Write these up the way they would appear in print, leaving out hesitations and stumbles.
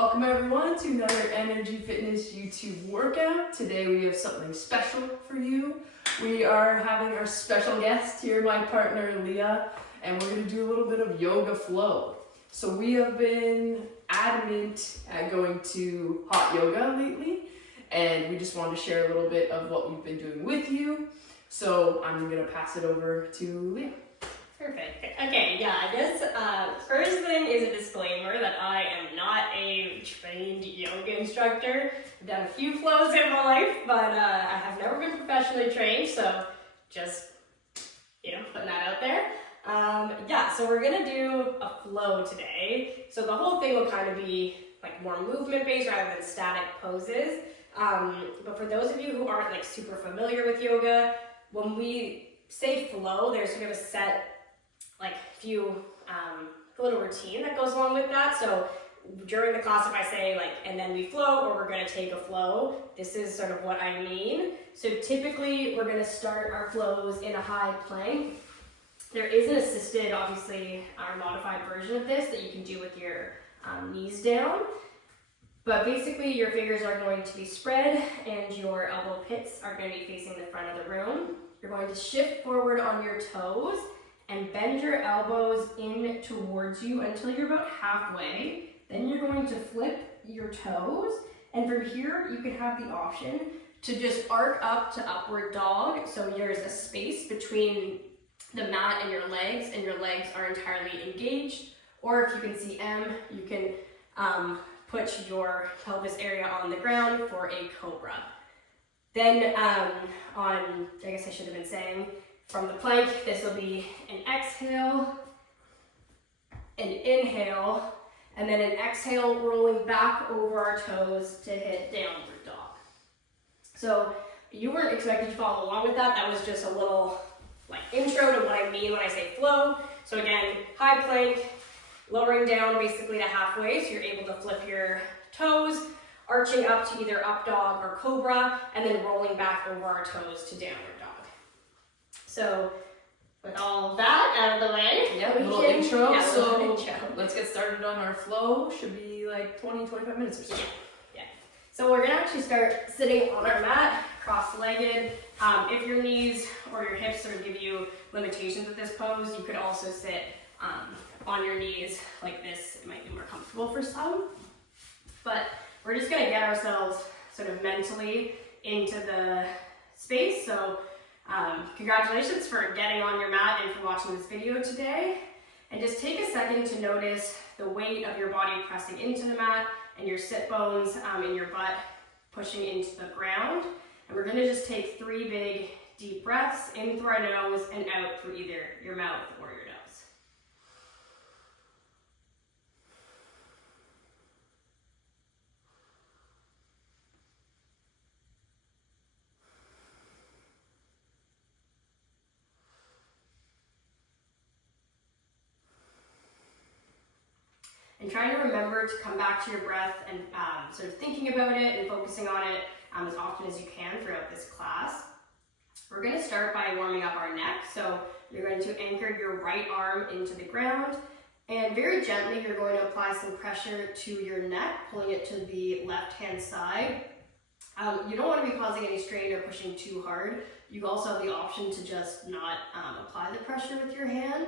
Welcome everyone to another Energy Fitness YouTube workout. Today we have something special for you. We are having our special guest here, my partner Leah, and we're going to do a little bit of yoga flow. So we have been adamant at going to hot yoga lately, and we just wanted to share a little bit of what we've been doing with you. So I'm going to pass it over to Leah. Perfect. Okay, yeah, I guess first thing is a disclaimer that I am not a trained yoga instructor. I've done a few flows in my life, but I have never been professionally trained, so just, putting that out there. Yeah, so we're gonna do a flow today. So the whole thing will kind of be like more movement-based rather than static poses. But for those of you who aren't like super familiar with yoga, when we say flow, there's sort of a set few little routine that goes along with that. So during the class, if I say and then we flow, or we're going to take a flow, this is sort of what I mean. So typically we're going to start our flows in a high plank. There is an assisted, obviously, or modified version of this that you can do with your knees down. But basically your fingers are going to be spread and your elbow pits are going to be facing the front of the room. You're going to shift forward on your toes and bend your elbows in towards you until you're about halfway. Then you're going to flip your toes, and from here you can have the option to just arc up to upward dog, so there's a space between the mat and your legs are entirely engaged. Or if you can see M, you can put your pelvis area on the ground for a cobra. Then I guess I should have been saying, from the plank, this will be an exhale, an inhale, and then an exhale rolling back over our toes to hit downward dog. So you weren't expected to follow along with that. That was just a little intro to what I mean when I say flow. So again, high plank, lowering down basically to halfway, so you're able to flip your toes, arching up to either up dog or cobra, and then rolling back over our toes to downward dog. So with all of that out of the way, Little intro. Let's get started on our flow. Should be 20-25 minutes or so. Yeah. So we're gonna actually start sitting on our mat, cross-legged. If your knees or your hips sort of give you limitations with this pose, you could also sit on your knees like this. It might be more comfortable for some. But we're just gonna get ourselves sort of mentally into the space. So congratulations for getting on your mat and for watching this video today. And just take a second to notice the weight of your body pressing into the mat and your sit bones and your butt pushing into the ground. And we're going to just take 3 big deep breaths in through our nose and out through either your mouth or your nose. And trying to remember to come back to your breath and sort of thinking about it and focusing on it as often as you can throughout this class. We're going to start by warming up our neck. So you're going to anchor your right arm into the ground, and very gently you're going to apply some pressure to your neck, pulling it to the left-hand side. You don't want to be causing any strain or pushing too hard. You also have the option to just not apply the pressure with your hand.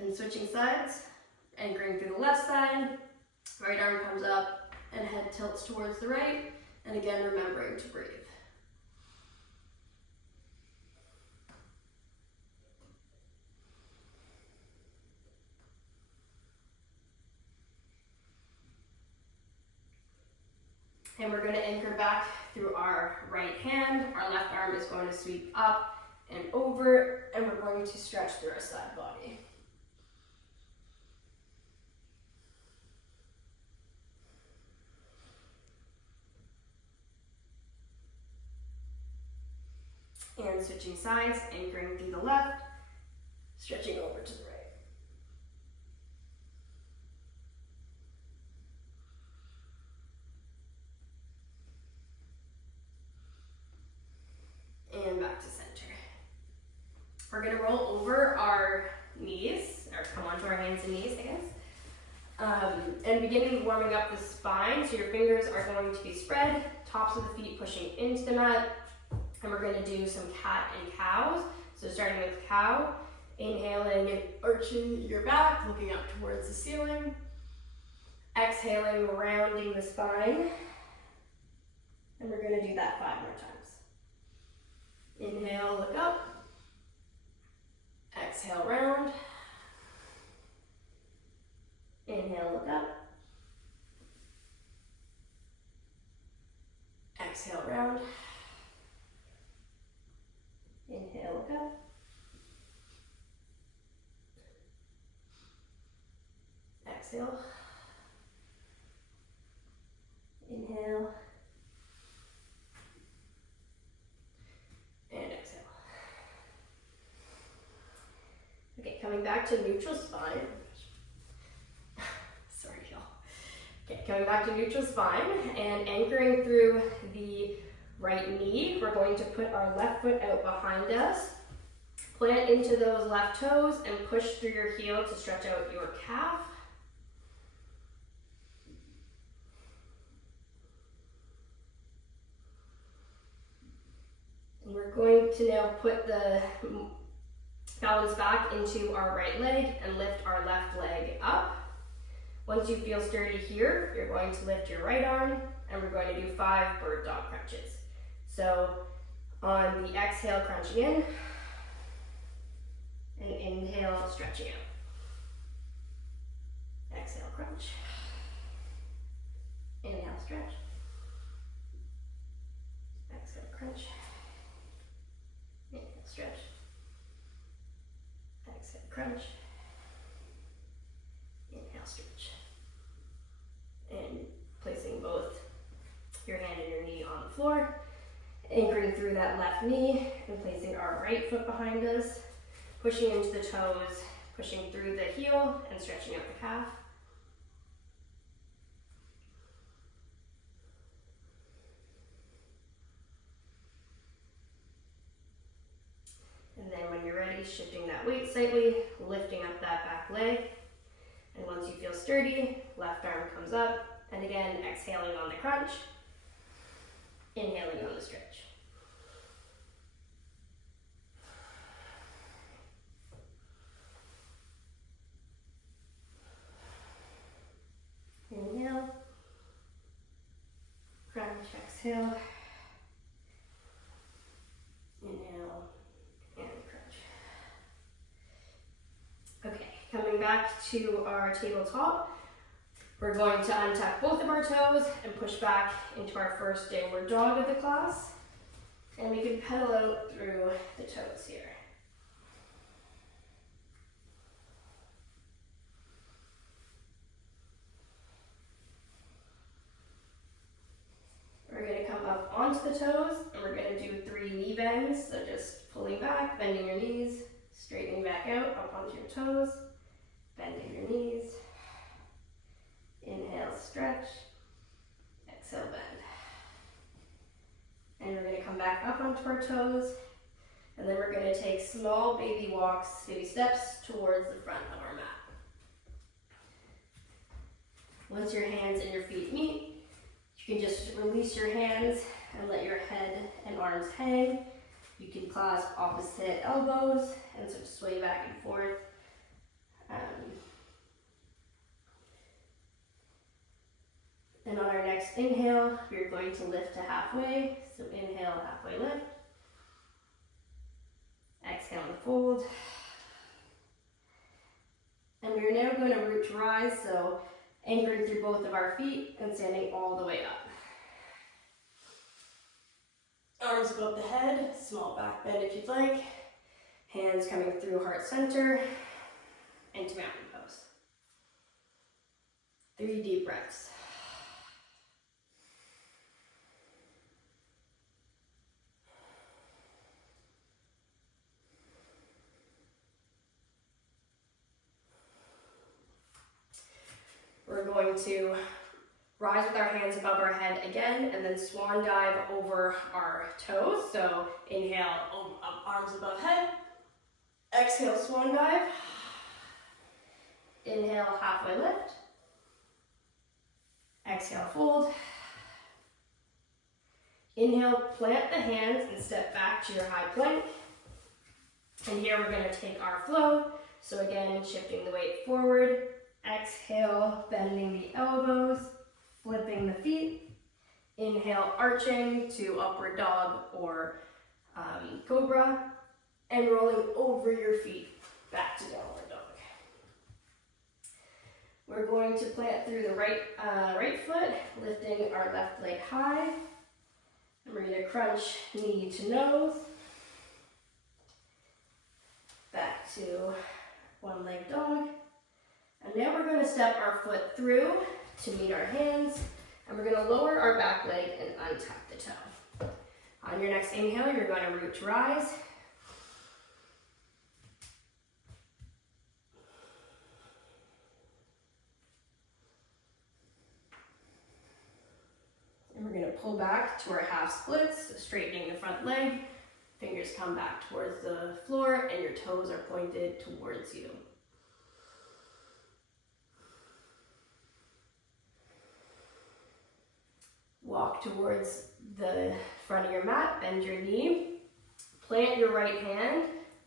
And switching sides, anchoring through the left side, right arm comes up and head tilts towards the right, and again remembering to breathe. And we're going to anchor back through our right hand. Our left arm is going to sweep up and over, and we're going to stretch through our side body. And switching sides, anchoring through the left, stretching over to the right. We're gonna roll over our knees, or come onto our hands and knees, I guess. And beginning warming up the spine, so your fingers are going to be spread, tops of the feet pushing into the mat, and we're gonna do some cat and cows. So starting with cow, inhaling and arching your back, looking up towards the ceiling. Exhaling, rounding the spine. And we're gonna do that 5 more times. Inhale, look up. Exhale, round. Inhale, look up. Exhale, round. Inhale, look up. Exhale. Inhale. And exhale. Okay, coming back to neutral spine. Sorry, y'all. Okay, coming back to neutral spine and anchoring through the right knee. We're going to put our left foot out behind us. Plant into those left toes and push through your heel to stretch out your calf. And we're going to now put the balance back into our right leg and lift our left leg up. Once you feel sturdy here, you're going to lift your right arm and we're going to do 5 bird dog crunches. So on the exhale, crunching in, and inhale, stretching out. Exhale, crunch. Inhale, stretch. Exhale, crunch. Inhale, stretch. Exhale, crunch. Inhale, stretch. And placing both your hand and your knee on the floor, anchoring through that left knee and placing our right foot behind us, pushing into the toes, pushing through the heel and stretching out the calf. And then when you're ready, shifting that weight slightly, lifting up that back leg. And once you feel sturdy, left arm comes up. And again, exhaling on the crunch, inhaling on the stretch. Inhale, crunch, exhale. Inhale, and crunch. Okay, coming back to our tabletop, we're going to untuck both of our toes and push back into our first downward dog of the class. And we can pedal out through the toes here. We're going to come up onto the toes and we're going to do 3 knee bends. So just pulling back, bending your knees, straightening back out, up onto your toes, bending your knees. Inhale, stretch. Exhale, bend. And we're going to come back up onto our toes. And then we're going to take small baby walks, baby steps towards the front of our mat. Once your hands and your feet meet, you can just release your hands and let your head and arms hang. You can clasp opposite elbows and sort of sway back and forth. And on our next inhale, we're going to lift to halfway. So inhale, halfway lift. Exhale and fold. And we're now going to root to rise, so anchoring through both of our feet and standing all the way up. Arms above the head, small back bend if you'd like. Hands coming through heart center into mountain pose. 3 deep breaths. We're going to rise with our hands above our head again and then swan dive over our toes. So inhale, arms above head. Exhale, swan dive. Inhale, halfway lift. Exhale, fold. Inhale, plant the hands and step back to your high plank. And here we're gonna take our flow. So again, shifting the weight forward. Exhale, bending the elbows, flipping the feet. Inhale, arching to upward dog or cobra. And rolling over your feet back to downward dog. We're going to plant through the right foot, lifting our left leg high. And we're going to crunch knee to nose. Back to one leg dog. And now we're going to step our foot through to meet our hands. And we're going to lower our back leg and untap the toe. On your next inhale, you're going to root to rise. And we're going to pull back to our half splits, straightening the front leg. Fingers come back towards the floor and your toes are pointed towards you. Walk towards the front of your mat, bend your knee, plant your right hand,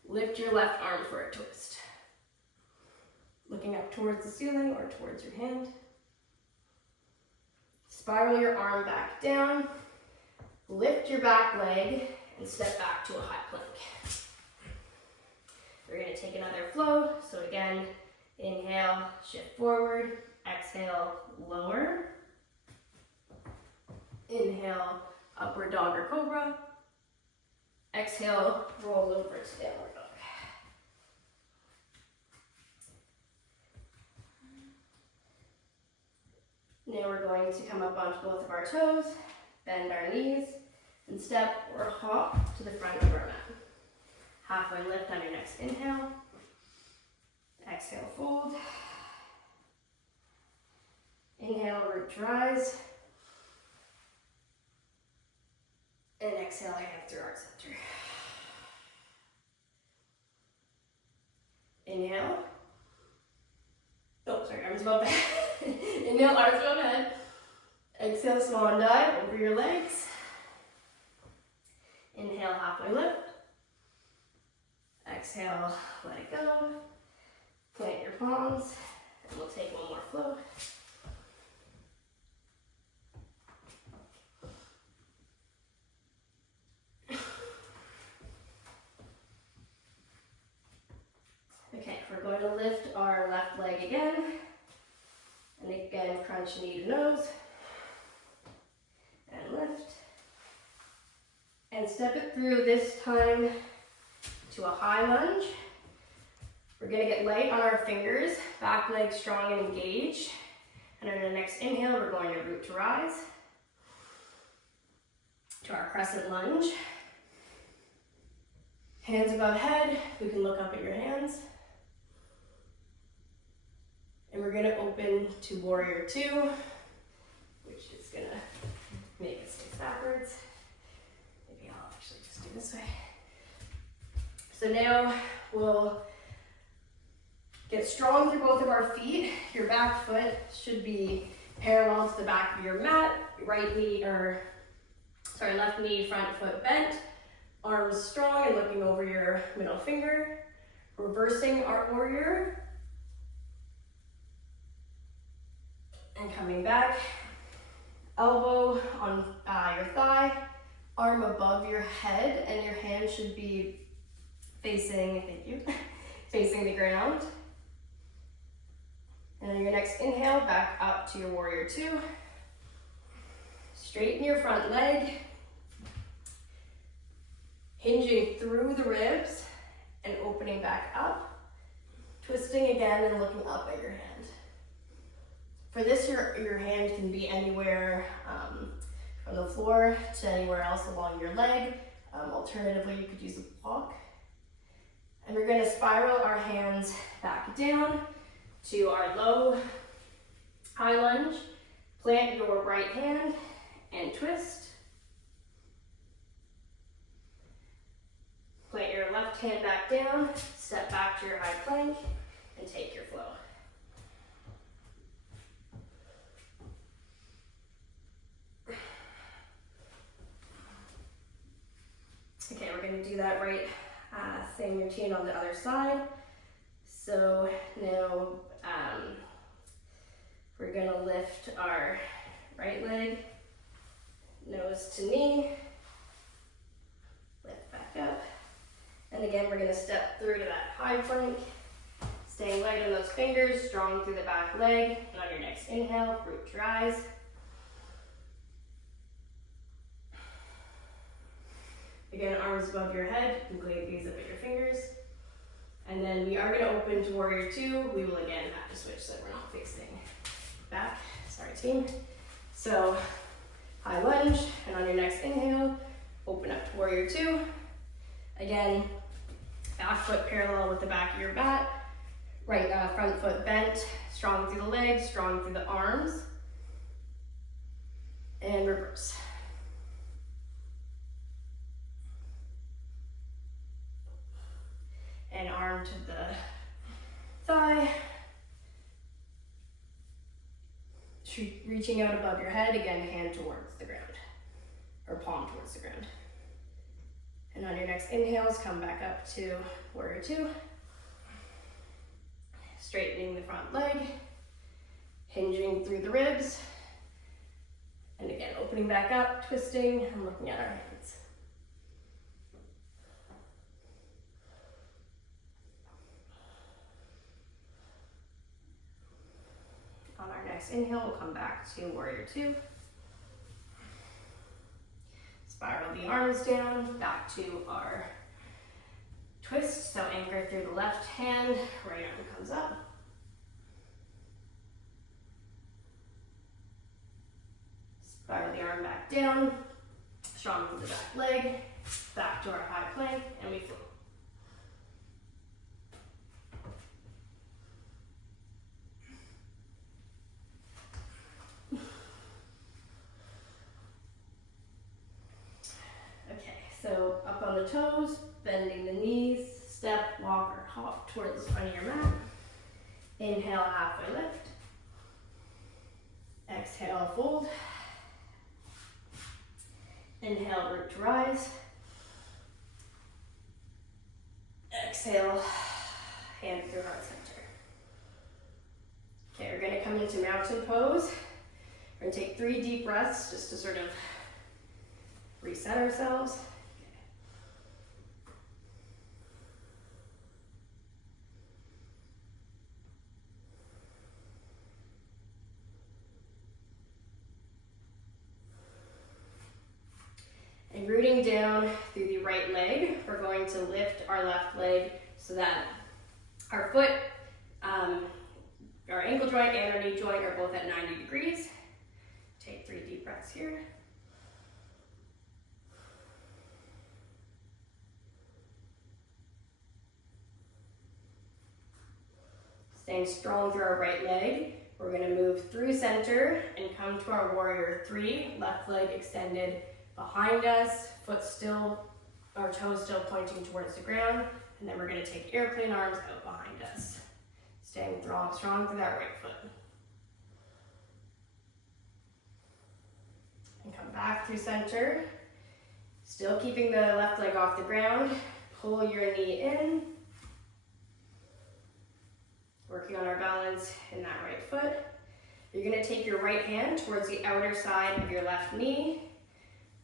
lift your left arm for a twist. Looking up towards the ceiling or towards your hand. Spiral your arm back down, lift your back leg, and step back to a high plank. We're going to take another flow. So again, inhale, shift forward, exhale, lower. Inhale, upward dog or cobra. Exhale, roll over to downward dog. Now we're going to come up onto both of our toes, bend our knees, and step or hop to the front of our mat. Halfway lift on your next inhale. Exhale, fold. Inhale, root to rise. And exhale, hand through heart center. Inhale. Oh, sorry, arms above the head. Inhale, arms above the head. Exhale, swan dive over your legs. Inhale, halfway lift. Exhale, let it go. Plant your palms, and we'll take one more flow. Okay, we're going to lift our left leg again. And again, crunch knee to nose. And lift. And step it through this time to a high lunge. We're going to get light on our fingers, back leg strong and engaged. And on the next inhale, we're going to root to rise to our crescent lunge. Hands above head, we can look up at your hands. And we're going to open to warrior two, which is going to make us face backwards. Maybe I'll actually just do this way. So now we'll get strong through both of our feet. Your back foot should be parallel to the back of your mat. Left knee, front foot bent. Arms strong and looking over your middle finger. Reversing our warrior. And coming back. Elbow on your thigh. Arm above your head, and your hand should be facing, thank you, facing the ground. And on your next inhale, back up to your warrior two. Straighten your front leg. Hinging through the ribs and opening back up. Twisting again and looking up at your hand. For this, your hand can be anywhere from the floor to anywhere else along your leg. Alternatively, you could use a block. And we're going to spiral our hands back down to our low high lunge. Plant your right hand and twist. Plant your left hand back down, step back to your high plank, and take your flow. Okay, we're going to do that same routine on the other side. So now we're going to lift our right leg, nose to knee, lift back up. And again, we're going to step through to that high plank, staying light on those fingers, strong through the back leg. And on your next inhale, root your eyes. Again, arms above your head, you can gaze up at your fingers. And then we are going to open to warrior two. We will again have to switch so we're not facing back. Sorry, team. So high lunge, and on your next inhale, open up to warrior two. Again, back foot parallel with the back of your mat. Right front foot bent, strong through the legs, strong through the arms. And reverse. And arm to the thigh. Reaching out above your head, again, hand towards the ground, or palm towards the ground. And on your next inhales, come back up to warrior two. Straightening the front leg, hinging through the ribs. And again, opening back up, twisting, and looking at our hands. On our next inhale, we'll come back to warrior two. Spiral the arms down, back to our twist. So anchor through the left hand, right arm comes up. Spiral the arm back down, strong through the back leg, back to our high plank, and we float. So up on the toes, bending the knees, step, walk, or hop towards the front of your mat. Inhale, halfway lift. Exhale, fold. Inhale, root to rise. Exhale, hand through heart center. Okay, we're going to come into mountain pose. We're going to take 3 deep breaths just to sort of reset ourselves. And rooting down through the right leg, we're going to lift our left leg so that our foot, our ankle joint and our knee joint are both at 90 degrees. Take 3 deep breaths here. Staying strong through our right leg, we're going to move through center and come to our warrior three, left leg extended behind us, foot still, our toes still pointing towards the ground, and then we're going to take airplane arms out behind us. Staying strong through that right foot. And come back through center, still keeping the left leg off the ground. Pull your knee in. Working on our balance in that right foot. You're going to take your right hand towards the outer side of your left knee.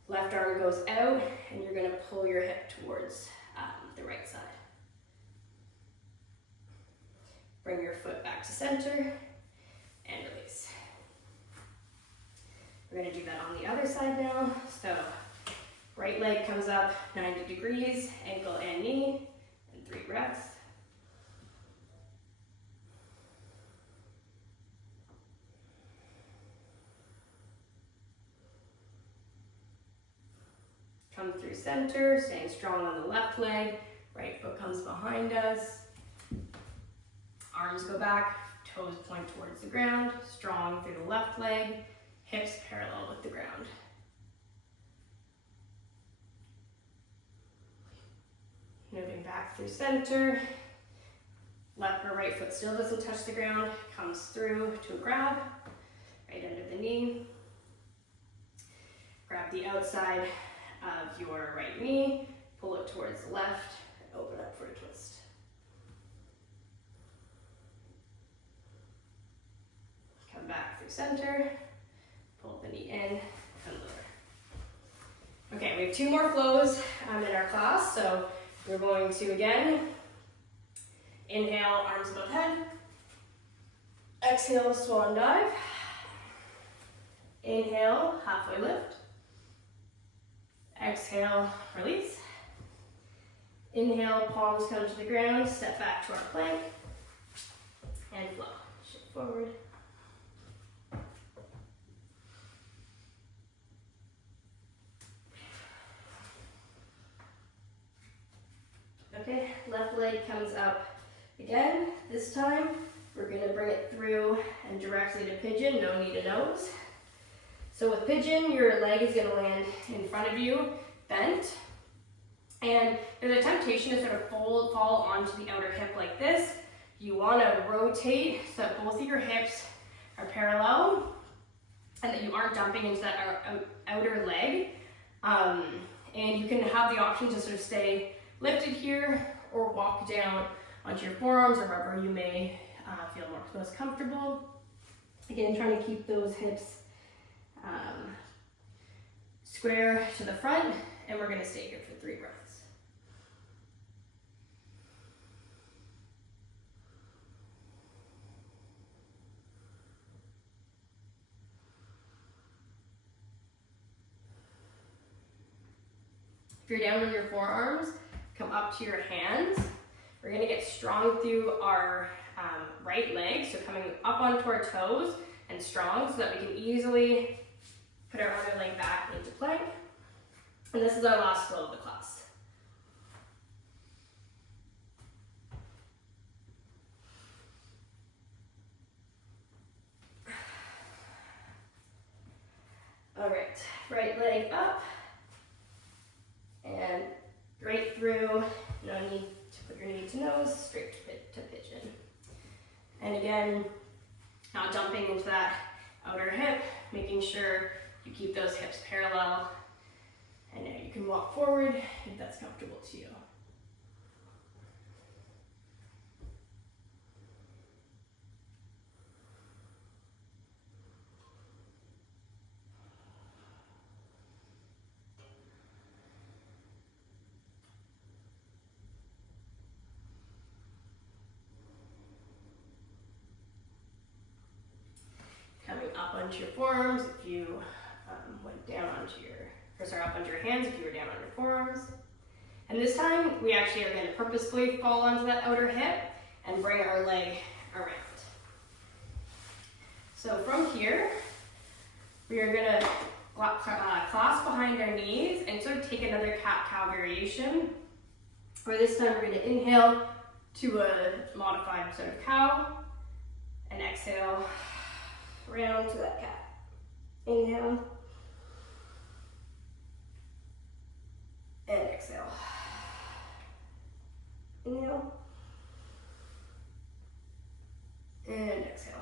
Left arm goes out, and you're going to pull your hip towards the right side. Bring your foot back to center, and release. We're going to do that on the other side now. So, right leg comes up 90 degrees, ankle and knee, and 3 breaths. Come through center, staying strong on the left leg. Right foot comes behind us. Arms go back, toes point towards the ground. Strong through the left leg, hips parallel with the ground. Moving back back through center. Left or right foot still doesn't touch the ground, comes through to a grab, right under the knee. Grab the outside of your right knee, pull it towards the left, and open up for a twist. Come back through center, pull the knee in, and lower. Okay, we have 2 more flows in our class, so we're going to, again, inhale, arms above head. Exhale, swan dive. Inhale, halfway lift. Exhale, release. Inhale, palms come to the ground, step back to our plank, and flow. Shift forward. Okay, left leg comes up again. This time, we're gonna bring it through and directly to pigeon, no knee to nose. So with pigeon, your leg is gonna land in front of you, bent. And there's a temptation to sort of fall onto the outer hip like this. You wanna rotate so that both of your hips are parallel and that you aren't dumping into that outer leg. And you can have the option to sort of stay lifted here or walk down onto your forearms or wherever you may feel most comfortable. Again, trying to keep those hips square to the front, and we're going to stay here for 3 breaths. If you're down on your forearms, come up to your hands. We're going to get strong through our right leg, so coming up onto our toes and strong so that we can easily put our other leg back into plank. And this is our last flow of the class. All right, right leg up and right through, no need to put your knee to nose, straight to pigeon. And again, not jumping into that outer hip, making sure you keep those hips parallel. And now you can walk forward if that's comfortable to you. Coming up onto your forearms if you went down onto your, up onto your hands if you were down on your forearms. And this time, we actually are going to purposefully fall onto that outer hip and bring our leg around. So from here, we are going to clasp behind our knees and sort of take another cat-cow variation. Where this time we're going to inhale to a modified sort of cow and exhale round to that cat. Inhale. And exhale. Inhale. And exhale.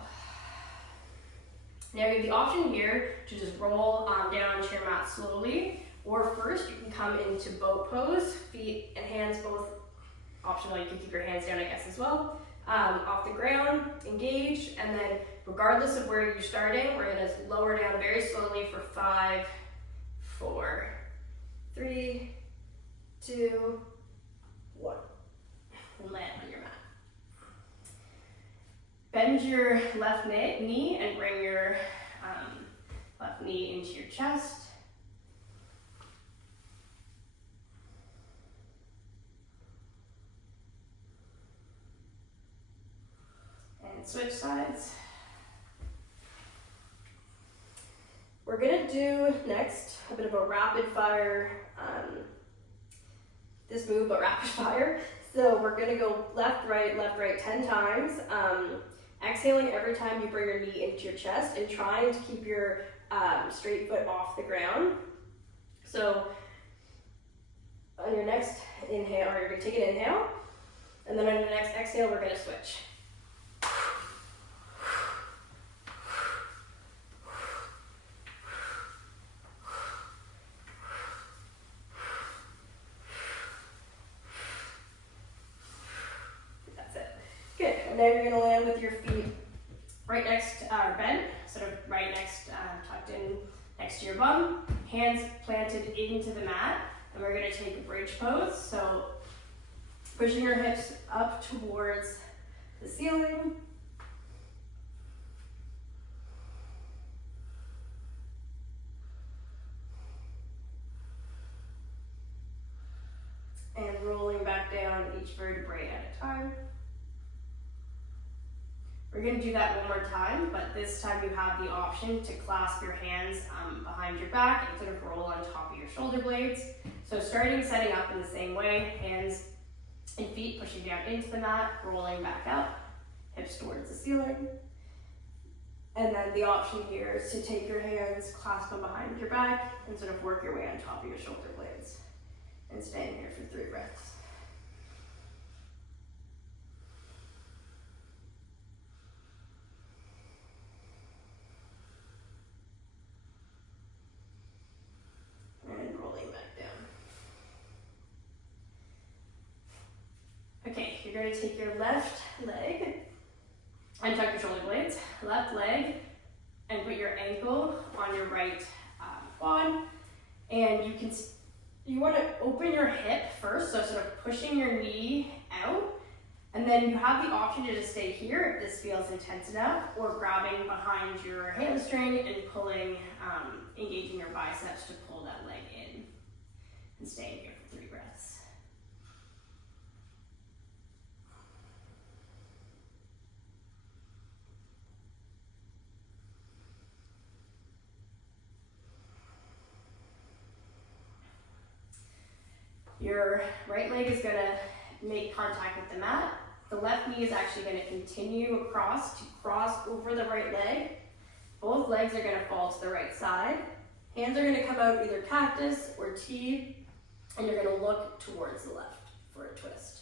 Now you have the option here to just roll down onto your mat slowly, or first you can come into boat pose, feet and hands both optional. You can keep your hands down, I guess, as well. Off the ground, engage, and then regardless of where you're starting, we're going to lower down very slowly for 5, 4, 3, 2, 1, and land on your mat. Bend your left knee and bring your left knee into your chest. And switch sides. We're gonna do next a bit of a rapid fire, this move, but rapid fire. So we're gonna go left, right, 10 times. Exhaling every time you bring your knee into your chest and trying to keep your straight foot off the ground. So on your next inhale, or you're going to take an inhale, and then on the next exhale, we're going to switch. That's it. Good. And now you're going to land with your feet right next, or bent, sort of right next, tucked in next to your bum, hands planted into the mat, and we're going to take a bridge pose. So pushing your hips up towards the ceiling. And rolling back down each vertebrae at a time. We're going to do that one more time, but this time you have the option to clasp your hands behind your back and sort of roll on top of your shoulder blades. So setting up in the same way, hands and feet pushing down into the mat, rolling back up, hips towards the ceiling. And then the option here is to take your hands, clasp them behind your back, and sort of work your way on top of your shoulder blades. And staying here for 3 breaths. And rolling back down. Okay, you're going to take your left leg, untuck your shoulder blades, left leg, and put your ankle on your right quad. And you want to open your hip first, so sort of pushing your knee out, and then you have the option to just stay here if this feels intense enough, or grabbing behind your hamstring and pulling, engaging your biceps to pull that leg in, and staying here for 3 breaths. Your right leg is going to make contact with the mat. The left knee is actually going to continue across to cross over the right leg. Both legs are going to fall to the right side. Hands are going to come out either cactus or T, and you're going to look towards the left for a twist.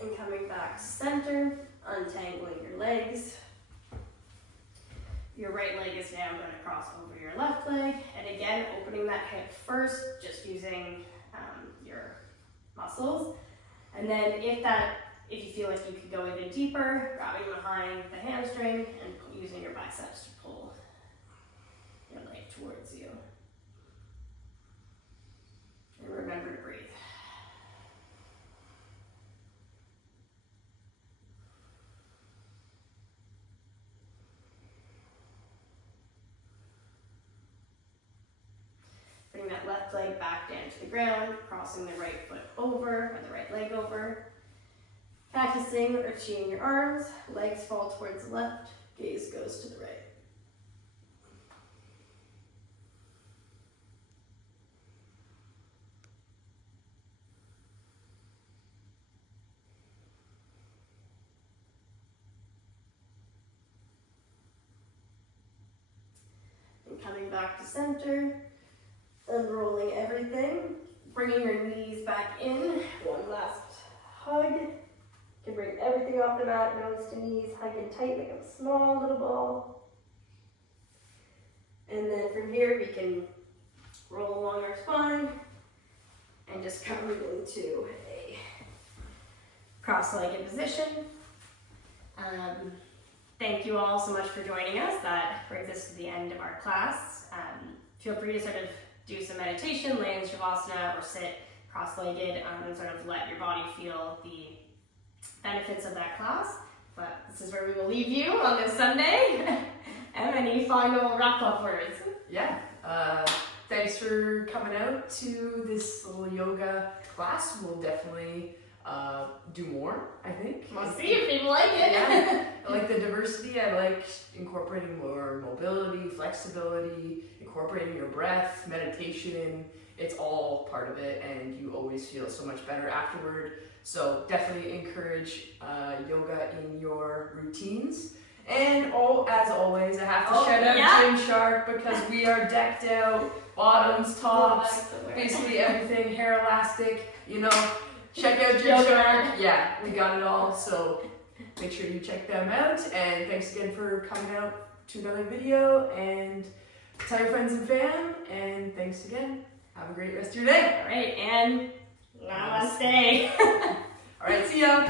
And coming back to center, untangling your legs. Your right leg is now going to cross over your left leg. And again, opening that hip first, just using your muscles. And then if you feel like you could go even deeper, grabbing behind the hamstring and using your biceps to pull your leg towards you. And remember to breathe. Bring that left leg back down to the ground, crossing the right foot over, or the right leg over. Cactusing or cheating your arms, legs fall towards the left, gaze goes to the right. And coming back to center. Unrolling everything, bringing your knees back in, one last hug. You can bring everything off the mat, nose to knees, hugging tight, make a small little ball. And then from here, we can roll along our spine and just come into a cross-legged position. Thank you all so much for joining us. That brings us to the end of our class. Feel free to sort of do some meditation, lay in Shavasana, or sit cross-legged and sort of let your body feel the benefits of that class. But this is where we will leave you on this Sunday. Any final wrap-up words? Yeah. Thanks for coming out to this little yoga class. We'll definitely do more, I think. We'll see if people like it. Yeah. I like the diversity. I like incorporating more mobility, flexibility, incorporating your breath, meditation. It's all part of it, and you always feel so much better afterward. So definitely encourage yoga in your routines. And as always, I have to shout out Gym Shark because we are decked out, bottoms, tops, basically everything, hair elastic, check out Gym Shark. Yeah, we got it all. So make sure you check them out. And thanks again for coming out to another video. And tell your friends and fam. And thanks again. Have a great rest of your day. All right, and Namaste. All right, see ya.